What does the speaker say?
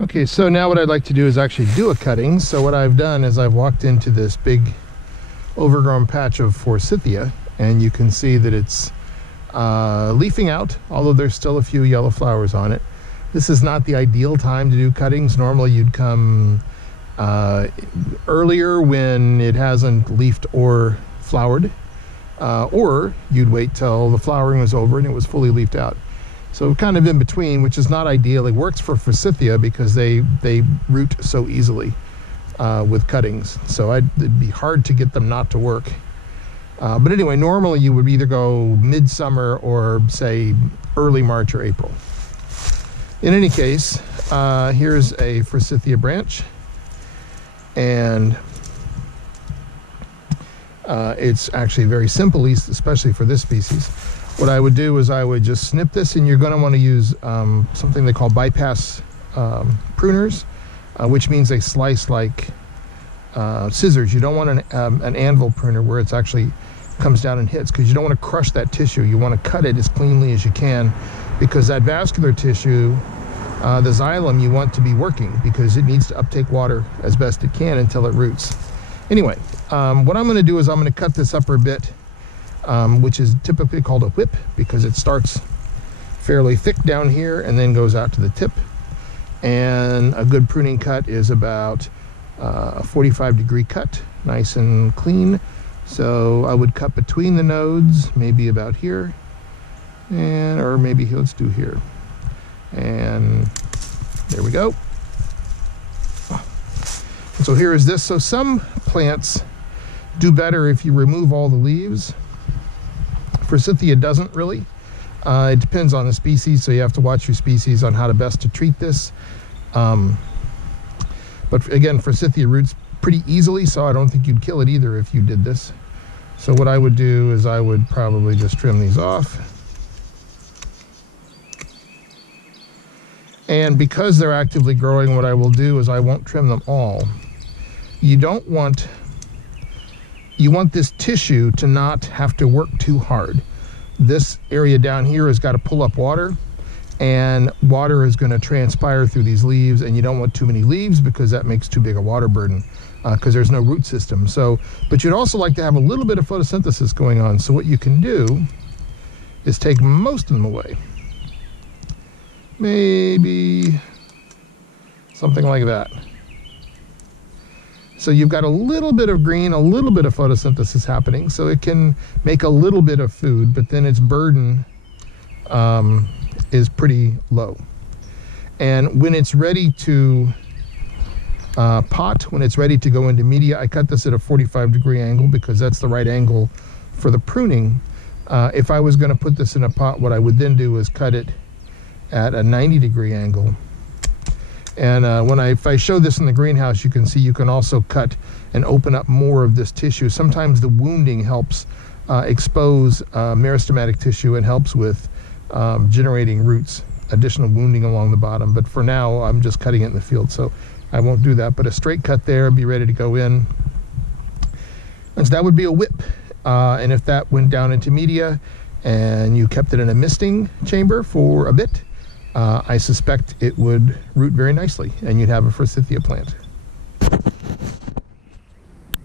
Okay, so now what I'd like to do is actually do a cutting. So what I've done is I've walked into this big overgrown patch of Forsythia, and you can see that it's leafing out, although there's still a few yellow flowers on it. This is not the ideal time to do cuttings. Normally you'd come earlier when it hasn't leafed or flowered, or you'd wait till the flowering was over and it was fully leafed out. So kind of in between, which is not ideal. It works for Forsythia because they root so easily with cuttings. So it'd be hard to get them not to work. But anyway, normally you would either go midsummer or say early March or April. In any case, here's a Forsythia branch, and it's actually very simple, especially for this species. What I would do is I would just snip this, and you're going to want to use something they call bypass pruners, which means they slice like scissors. You don't want an anvil pruner where it's actually comes down and hits, because you don't want to crush that tissue. You want to cut it as cleanly as you can, because that vascular tissue, the xylem, you want to be working because it needs to uptake water as best it can until it roots. Anyway, what I'm going to do is I'm going to cut this upper bit, which is typically called a whip, because it starts fairly thick down here and then goes out to the tip. And a good pruning cut is about a 45-degree cut, nice and clean. So I would cut between the nodes, maybe about here, or maybe let's do here. And there we go. So here is this. So some plants do better if you remove all the leaves. Forsythia doesn't really. It depends on the species, so you have to watch your species on how to best to treat this. But again, Forsythia roots pretty easily, so I don't think you'd kill it either if you did this. So what I would do is I would probably just trim these off. And because they're actively growing, what I will do is I won't trim them all. You want this tissue to not have to work too hard. This area down here has got to pull up water, and water is going to transpire through these leaves, and you don't want too many leaves because that makes too big a water burden, because there's no root system. But you'd also like to have a little bit of photosynthesis going on. So what you can do is take most of them away. Maybe something like that. So you've got a little bit of green, a little bit of photosynthesis happening, so it can make a little bit of food, but then its burden is pretty low. And when it's ready to pot, when it's ready to go into media, I cut this at a 45-degree angle because that's the right angle for the pruning. If I was going to put this in a pot, what I would then do is cut it at a 90-degree angle. And if I show this in the greenhouse, you can see you can also cut and open up more of this tissue. Sometimes the wounding helps expose meristematic tissue and helps with generating roots, additional wounding along the bottom. But for now, I'm just cutting it in the field, so I won't do that. But a straight cut there and be ready to go in. And so that would be a whip. And if that went down into media and you kept it in a misting chamber for a bit, I suspect it would root very nicely, and you'd have a Forsythia plant.